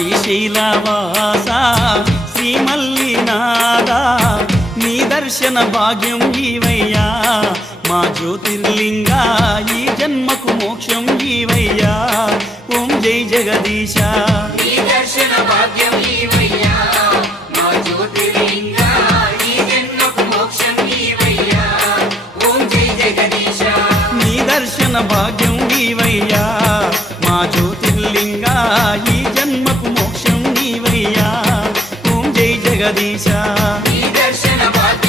శ్రీశైలవాస శ్రీమల్లినాథ నీ దర్శన భాగ్యం ఈవయ్యా మా జ్యోతిర్లింగ ఈ జన్మకు మోక్షం ఈవయ్యా ఓం జై జగదీశ నీ దర్శన భాగ్యం ఈవయ్యా మా జ్యోతిర్లింగ ఈ జన్మకు మోక్షం ఈవయ్యా ఓం జై జగదీశ నీ దర్శన భాగ్యం ఈవయ్యా మా జ్యోతిర్లింగ ఈ జన్మకు మోక్షం నీవయ్యా ఓం జై జగదీశ నీ దర్శన భాగ్యం